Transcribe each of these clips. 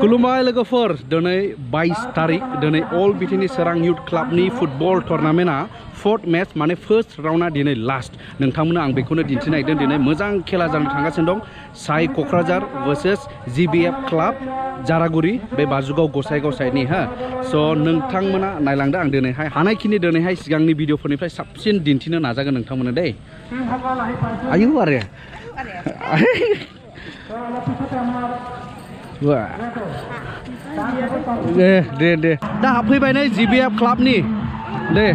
Kulumbai logofor donai 22 tarik donai all Betini Swrang Youth Club ni football tournament 4th match माने first round dinai last नोंथांमोना आं बेखौनो दिन्थिनो नागिरदों दिनै मोजां खेला जानो थांगासिनो दं साइ कक्राझार versus GBF क्लाब जारागुरि बे बाजुगाव गसाइगाव साइडनि हा सो नोंथांमोना नायलांदो आं दिनैहाय हानायखिनि दिनैहाय सिगांनि भिडिअफोरनिफ्राय साबसिन दिन्थिनो नाजागोन नोंथांमोना दै आयु आरे दे दा हाबफैबाय नै GBF क्लाबनि दे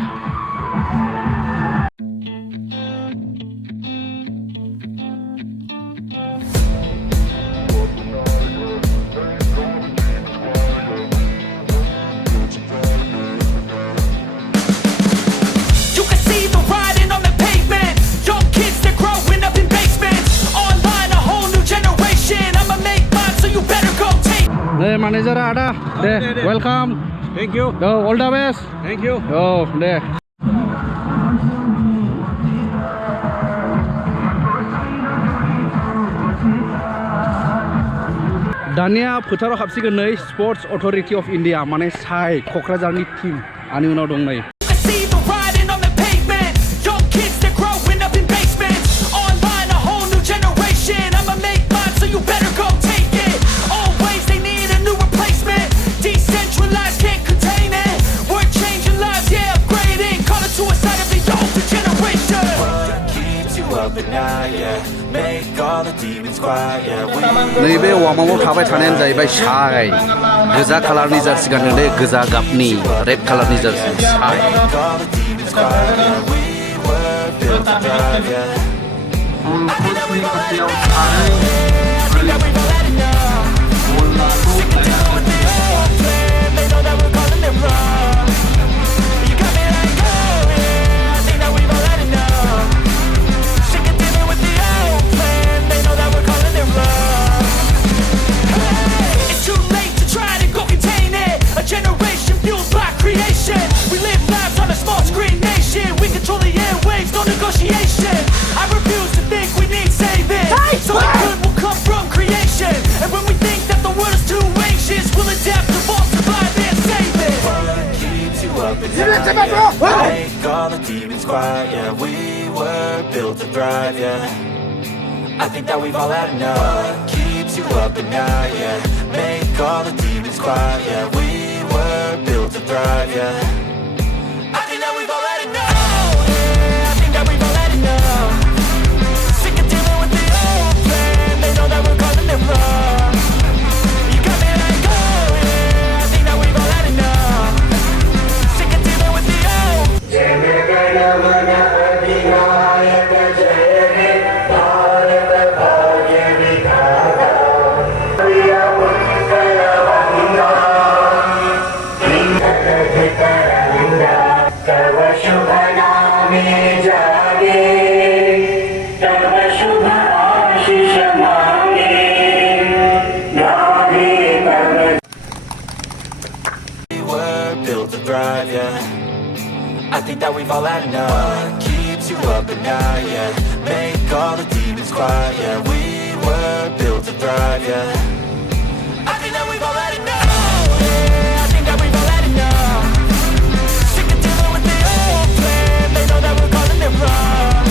Manager ada deh welcome thank you all the best thank you deh Dania फोथाराव हाबसिगोन नै Sports Authority of India माने साइ कक्राझारनि टीम आनि उनाव दं नै नैबे वामाव थाबाय थानायानो जाहैबाय साइ गोजा कालारनि जार्सि गानदों दे गोजा गाबनि रेड कालारनि जार्सि साइ Make all the demons quiet, yeah, we were built to thrive, yeah. I think that we've all had enough. Keeps you up at night, yeah. Make all the demons quiet, yeah, we were built to thrive, yeah. I think that we've all had enough. Yeah, I think that we've all had enough. Sick of dealing with the old plan. They know that we're calling it wrong. You got me like, oh yeah, I think that we've all had enough. Sick of dealing with the old. I think that we've all had enough. Keeps you up at night, yeah. Make all the demons quiet, yeah. We were built to thrive, yeah. I think that we've all had enough. Yeah, I think that we've all had enough. Sick of dealing with the old plan. They know that we're calling it wrong.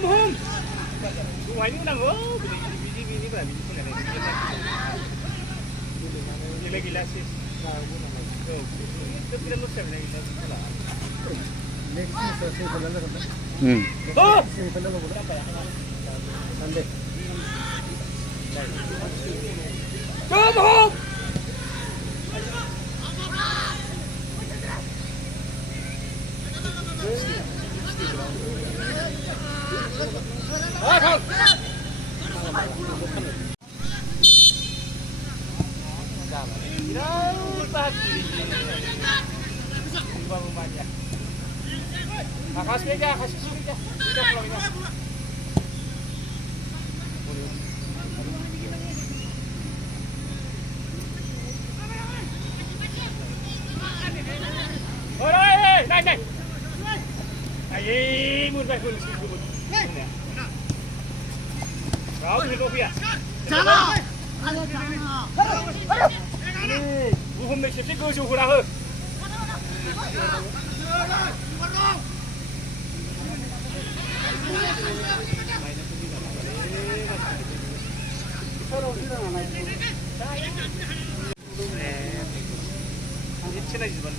Bohong. Rumah ini menang, oh, bini berani pun ada. Gila sih. Itu tidak lupa lagi lah. Oh. 홈! 아, 가! Kasih aja, kasih sini aja. Udah kalau ini. Oi, naik. Ayo, mun baik mun sini mun. Kau ni kopi ya? Jangan. Bukan mesti sih kau suruh dah. 친해지지만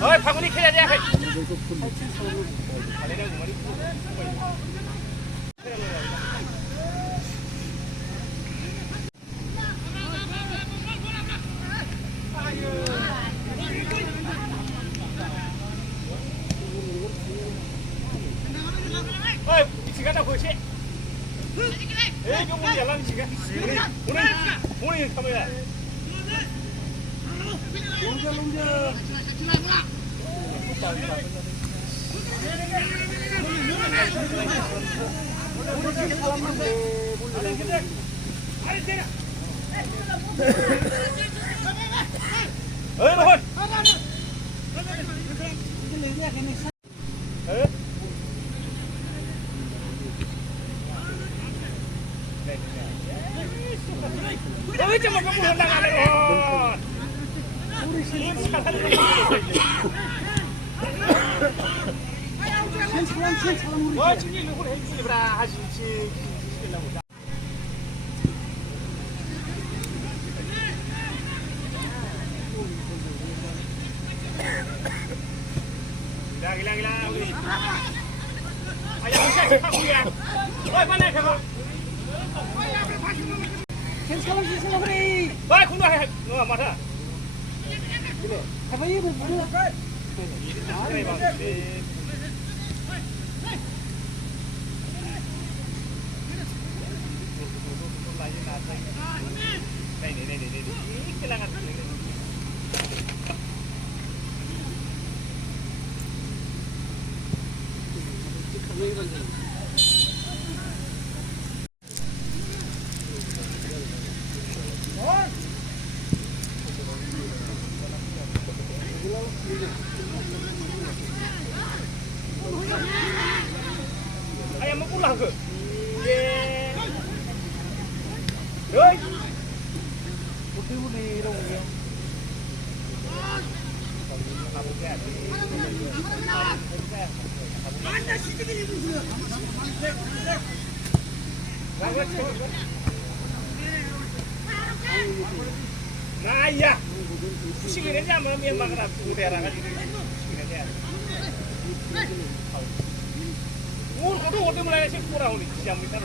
oi, 방울이 캐야 돼. oi, 지가 다 보시. 좀 우리 연락이 지가. 오늘 카메라. 롱자. Gila. Ayo, aku ya. Oi, mana kamu? Baik, kuno hai. No, mata. Apa ini bulu? Ayam mau pulang ke? Oi. Putih dong ya. Mana sih ini? Nah iya. Pusingin aja sama yang makan udara kan ini. Pusingin aja. Udah mulai sih kurang nih siang kita.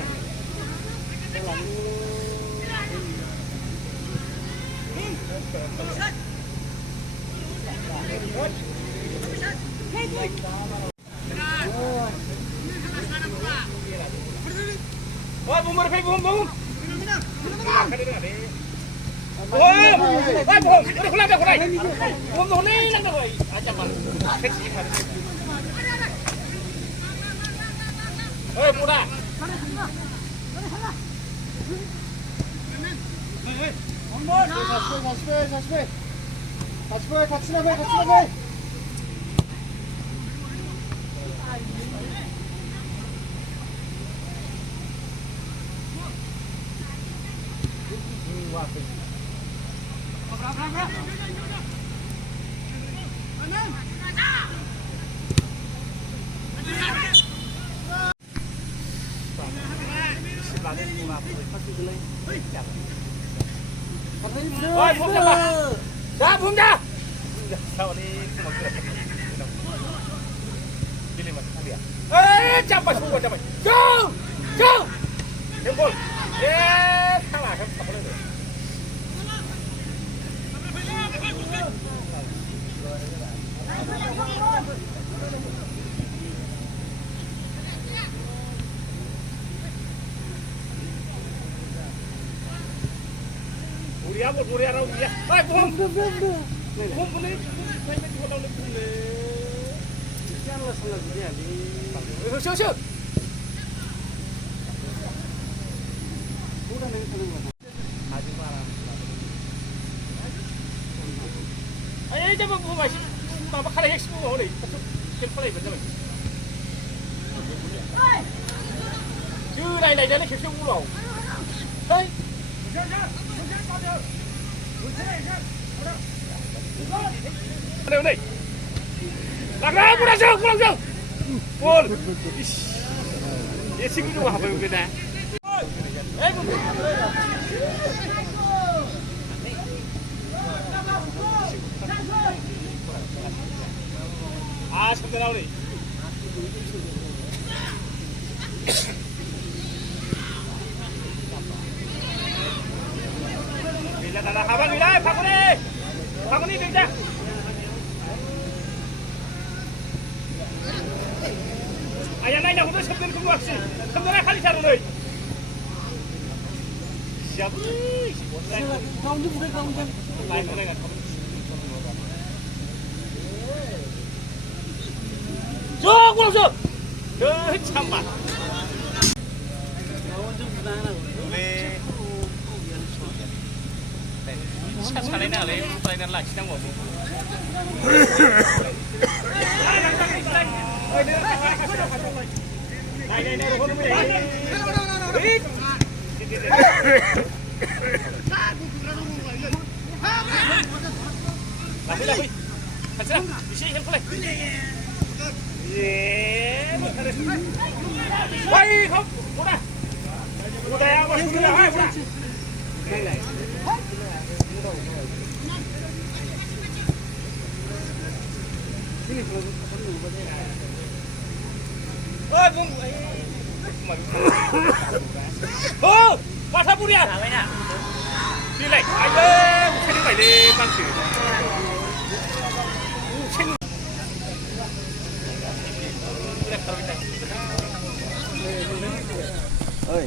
Wah, bumbu. Udah pulang dah, bumbu nih lang dah, aja bang. Oi, muda. 같이 나가. Ôi, phun ra mà. Ra, phun ra. Sao đi không được. Đi lên mà không được. Ê, chăm mà xuống chăm mày. Go! Go! Thêm ball. Ê, thằng nào không lên được. Muria, muria, muria. Ôi, bom. Bom ini. Saya mau coba tahu lebih dulu. Janganlah salah dia ni. Sure. Bukan yang salah. Haji marah. Ayo, jangan buat macam. Bapa kali hek semua ni. Kita play betul. Chưa này này đây là kiểu siêu lầu. Đây. Đâu đây? Lạc ra, pulang jauh. Pol. Ini sih cuma apa yang beda. Ah, sebentar ni. Bila dah habang ni, Pak ni bila. Ayah naik nak untuk sebelum keluar sih. Sebenarnya kali cari ni. Siap. Kau ni bukan kau kan? Lain kan. Jom, pulang jom. Campak. Salainan lagi nang ngomong. Oh, masa burian. Pilih, ayo, sini balik bangsi. Oi.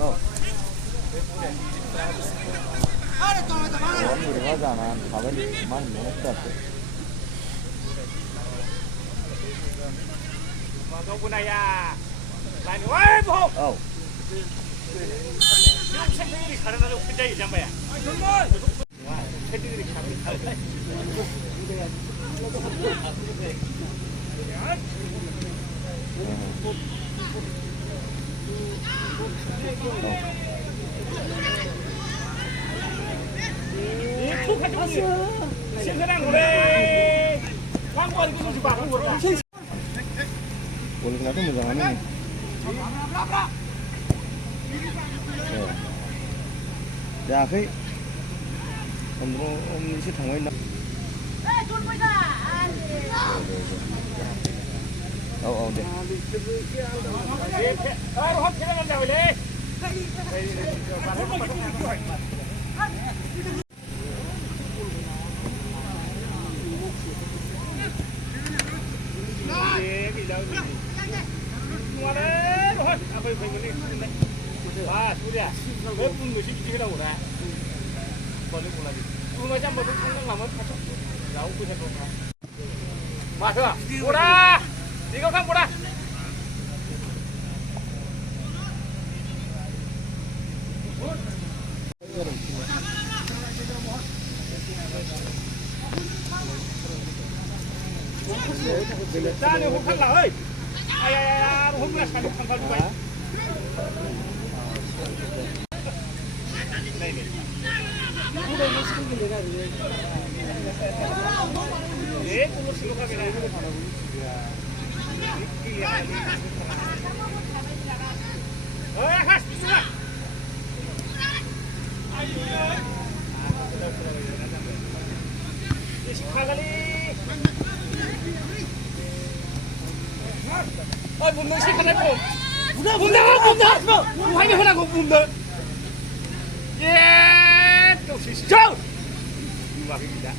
Oh. Orang berdua jangan, kawin mana nak Kau pun ayah, lain, wah bohong. Oh. Yung sendiri karena lu kerja jam ya. Wah, sendiri karena. Itu kan dia. Sekarang boleh. Langguan itu juga langguan. Boleh nggak tuh megang ini? Ya, khi ông sẽ thằng ấy nó. Đâu đi. Ah, sudah. Saya pun mesti kita udah. Boleh mulai. Macam betul kan lama macam jauh pun saya belum. Masuk. Udah. Tiga kan udah. Jangan hukum lah, oi. Ayah, hukum lah sekali hukum kalau baik. Bumda sih kena bom. Bumda. Bukan ini kena bumda. Yes, tuh sih. Jauh. Lagi tidak.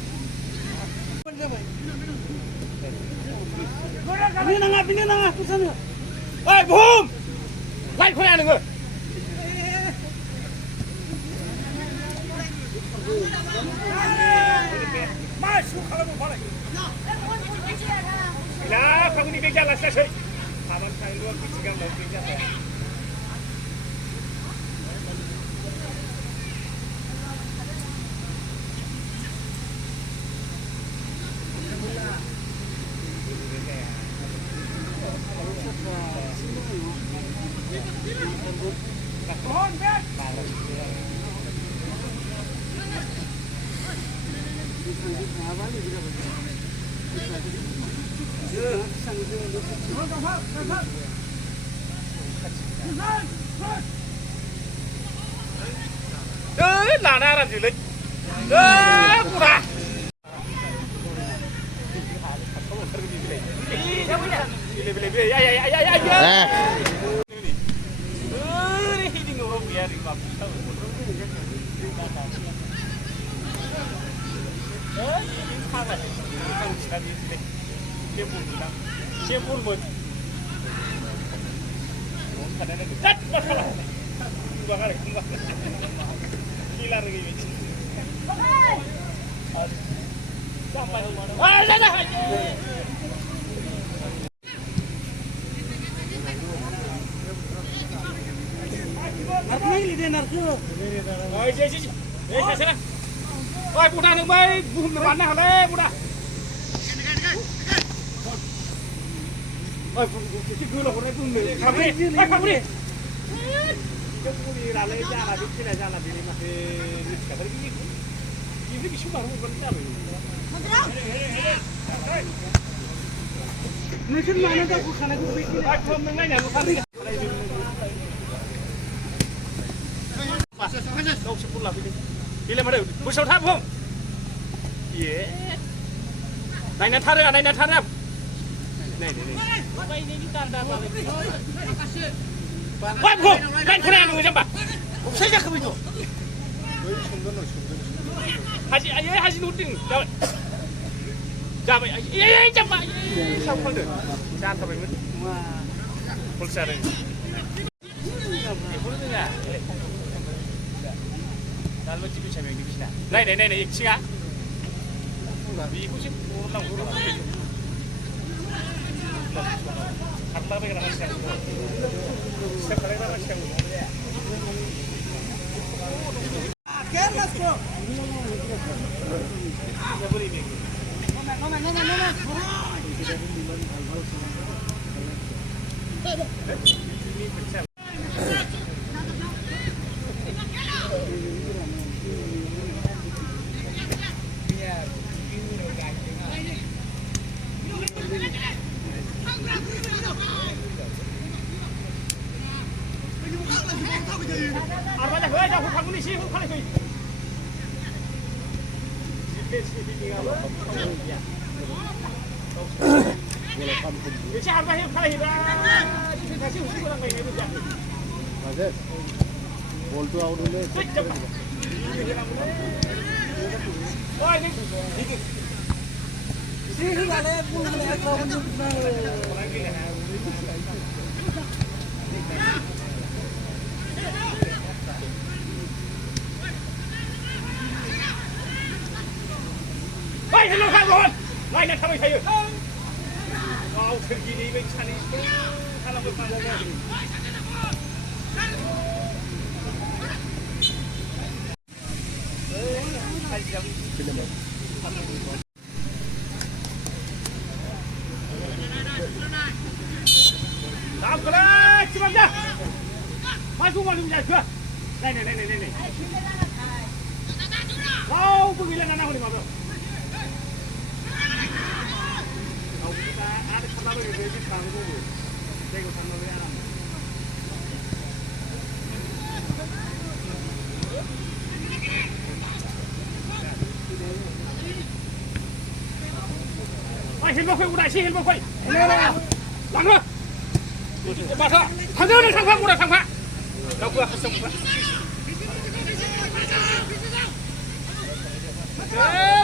Ini nangah, kesana. Hei, bom. Lain kau yang dengar. Masuk kalau mau balik. Lah, kamu ni beja lah saya. Kawan saya luar kecil mau beja saya. Là ra làm gì lịch cô ta Ôi, bù đà được bay, bùm được bắn nào đấy, bù đà. Ôi, cái cưa là một cái bùm được, cầm đi, cầm đi. Cái bùm đi là lấy ra là biết cái này ra là đi mà cái cả cái gì cũng, cái số mà không có ra rồi. Người thân mà nó đâu có khả năng cũng biết. Ai không mình ngay nhà nó khăn đi. Đâu sẽ làm gì? Đi lên mà được, bữa sau tháp không? Yeah. Này nè tháp ra, này nè tháp ra. Này. Quay đi can ra vào. Quay không? Quay không ăn được chứ bà? Không sai không biết. 하지 노팅. 자, 예, 잡아. 참 펀드. 자, 더 보면. 와. 볼사를. 모르느냐? 날로 집이 재명이 비시다. 네네네, 익치가. 미국식 올라오고 올라오고. 간다베가 나가시 하고. 시작하려다 나가시 하고. 깨알았어. Hello, everyone. Line up, coming for you. Oh, turkey, even Chinese food. Hello, Nào, cái chị bắn ra. Mai xuống vào đừng chạy chưa? Đây này. रावबो गैला ना हनै माबायाव दा आरो खालामबाय बे थांनांगौ जायगायाव थांनांगौ आराम help me, udah sih help me, langgar, bahasa, tangga nih tangga, udah tangga, kau gua kasih tangga,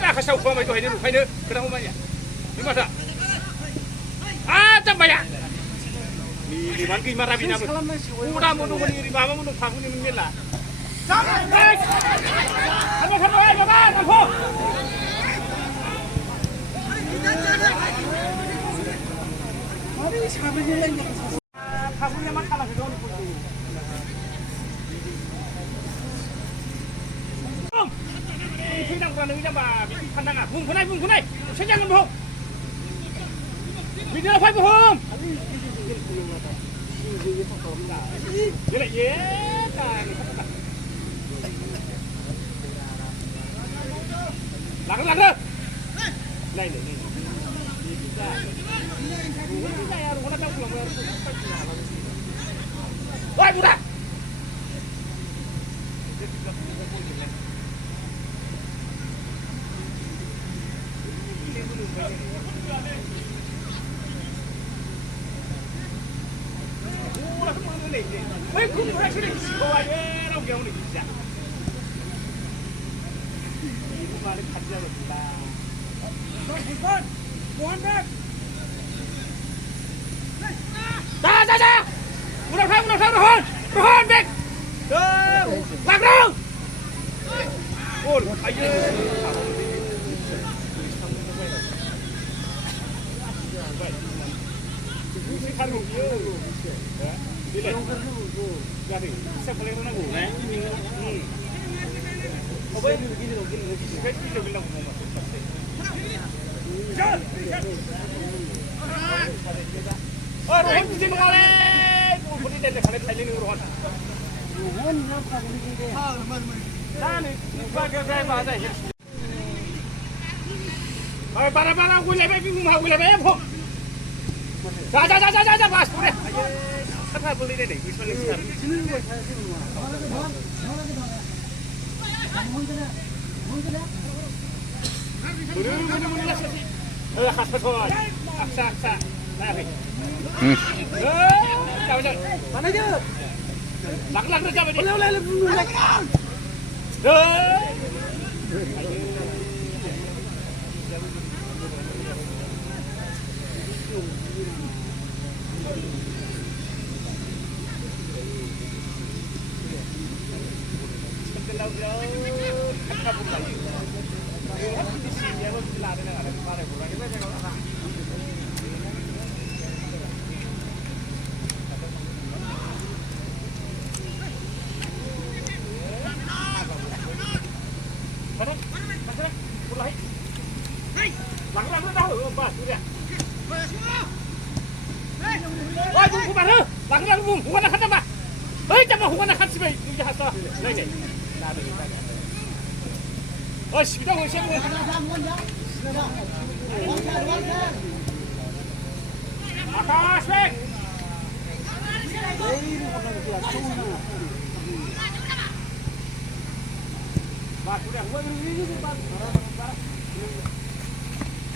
dah kasih tangga macam ini, rumah ini, kenapa rumahnya, di mana, jam bayar, di mana gimana bina, udah mau nunggu di bawah, mau nunggu kamu ni menyelah, sampai, kamu, 가슴이 막 하나 그거 회장 가는 의자 봐 판단아 뭉군해 최장은 뭐 미디어 파이브 홈 얘라 얘다 나가 này ôi bùa mấy cũng phải cái gì coi đấy đâu kiểu này gì à cũng là cái thật ra là con back ra udah rohan back lạc đâu ôi ai ơi khăn ngủ nhiều đi lên ra thì sắp lên nó ngủ này không biết cái gì đâu ôi rohan gì mà ngon đấyคนที่เด่นแต่เขาเล่นไทยเล่นrohan ra này ba cái gai ba đây ôi para gue lebe gue lebe em जा बस पुरे कथा बोल्दै नै बिस्मले aksa nabi mana aja lak tu coba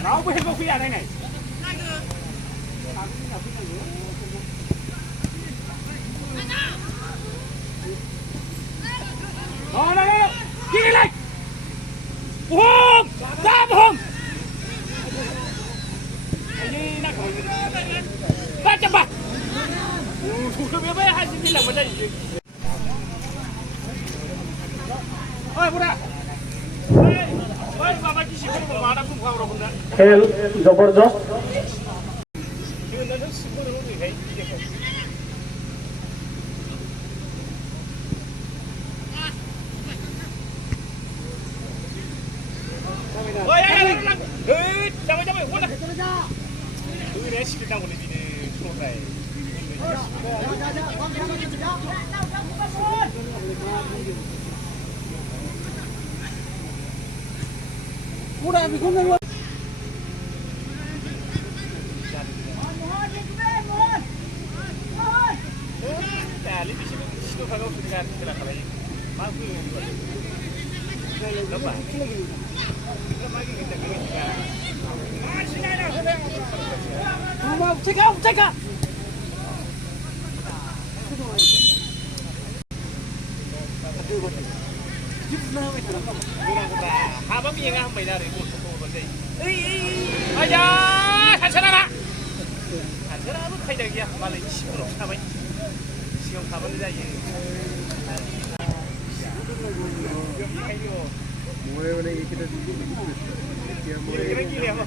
Kau boleh kopi ada ni. Oh, no, kiri lagi. Bohong, dah bohong. Ini nak kau. Baca bah. Suka biar biar hasil ni lah macam ni. Oh, budak. खेल जबरदस्त दालि बिसोरबो सिन'खा गावसोरनि गारि खेला खालायो मा फैयो होनबा मा गेलेगोन हाबा मेङा होनबाय आरो गथ'खौ जायो आया हानसाराबो खायदा गैया मालायनि सिगाङाव थाबाय सिगाङाव थाबानो जायो गेलेयाबा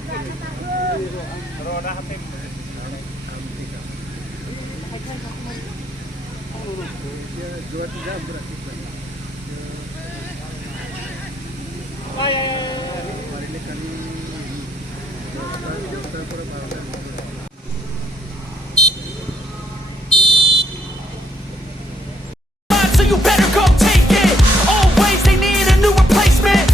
र' दा हाबनाय So you better go take it. Always they need a new replacement.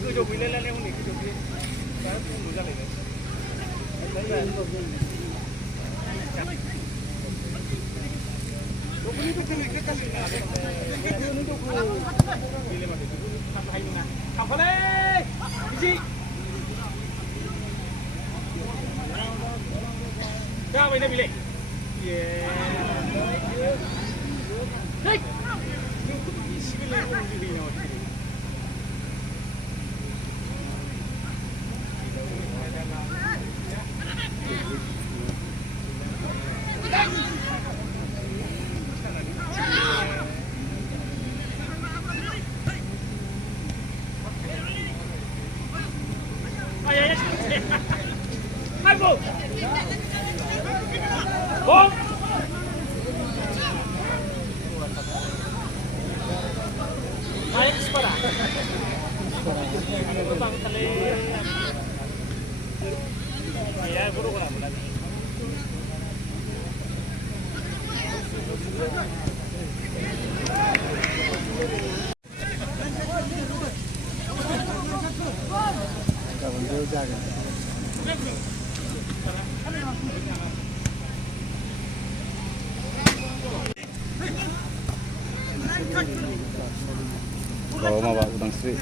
गोजौ गैलायलाय हनै गोजौ गैया दा बुंनो जालायबाय जाबायना बिलाय Kalau mau udang Sri.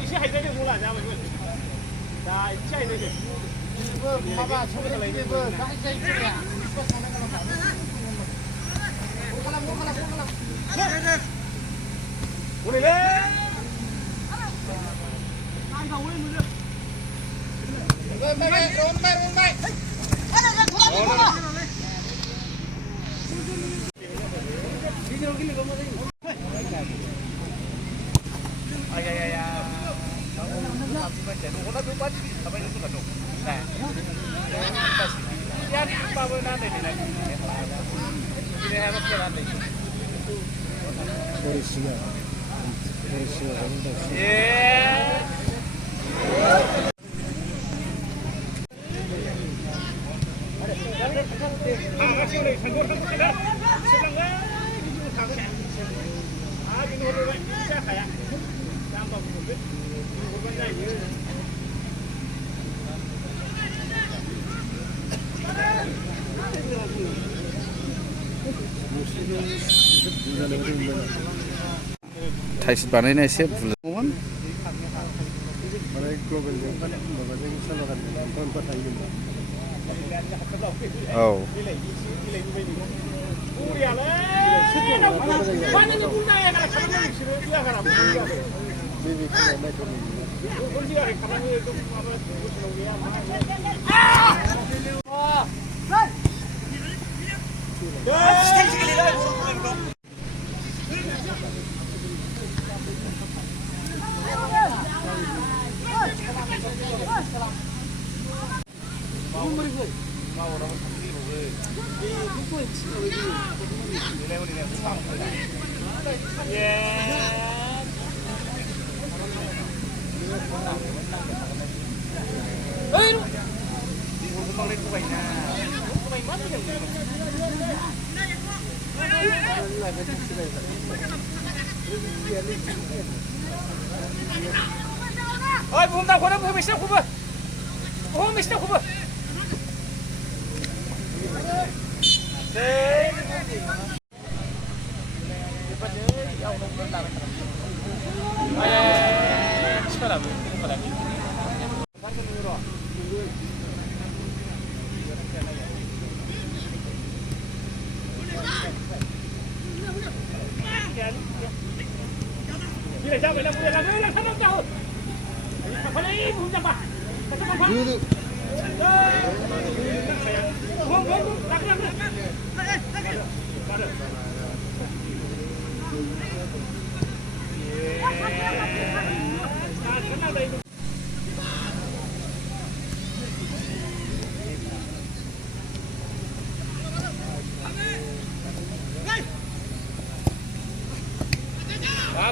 एसे हायद्रायदों मुला जाबायमोन दा एसे हायद्रायदों माबा सौरायलायदोंबो गाहाय जायगाया 오래래 थाइसे बानायनाय एसे बुल औ ôi buông tao khỏi đó buông mày sao không buông mày sao không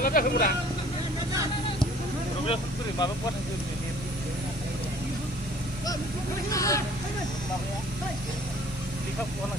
nó rất hữu đạn đúng rồi mà vẫn quát hơn đi không có là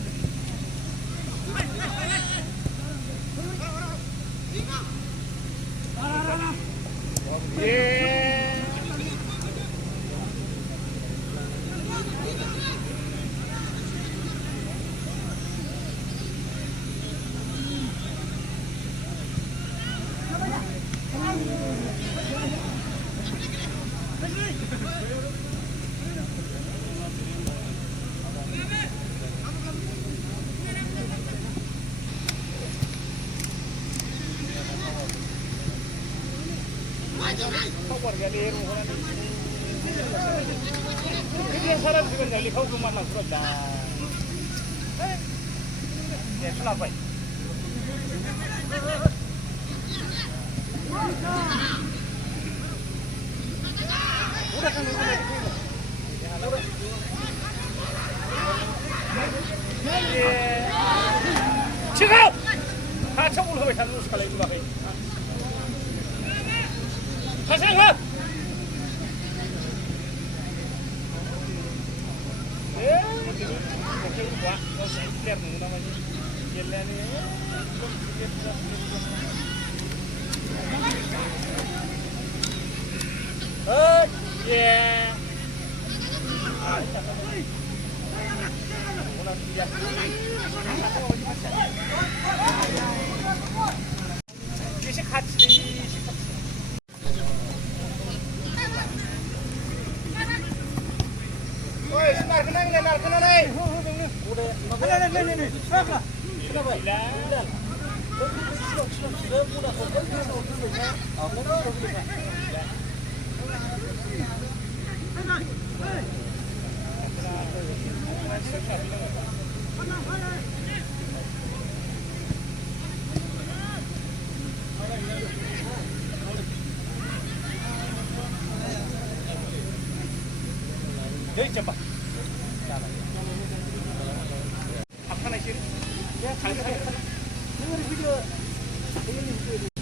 không còn cái đi luôn cái 사람 지금 여기 서울만 나서다 네 수납 봐 지금 다 청구를 왜 다는 스칼레 이거 봐 가상하 एसे खाथि ओइ नारखोनानै cepat. Apa nih sih? Ya, dengar video. Ini video.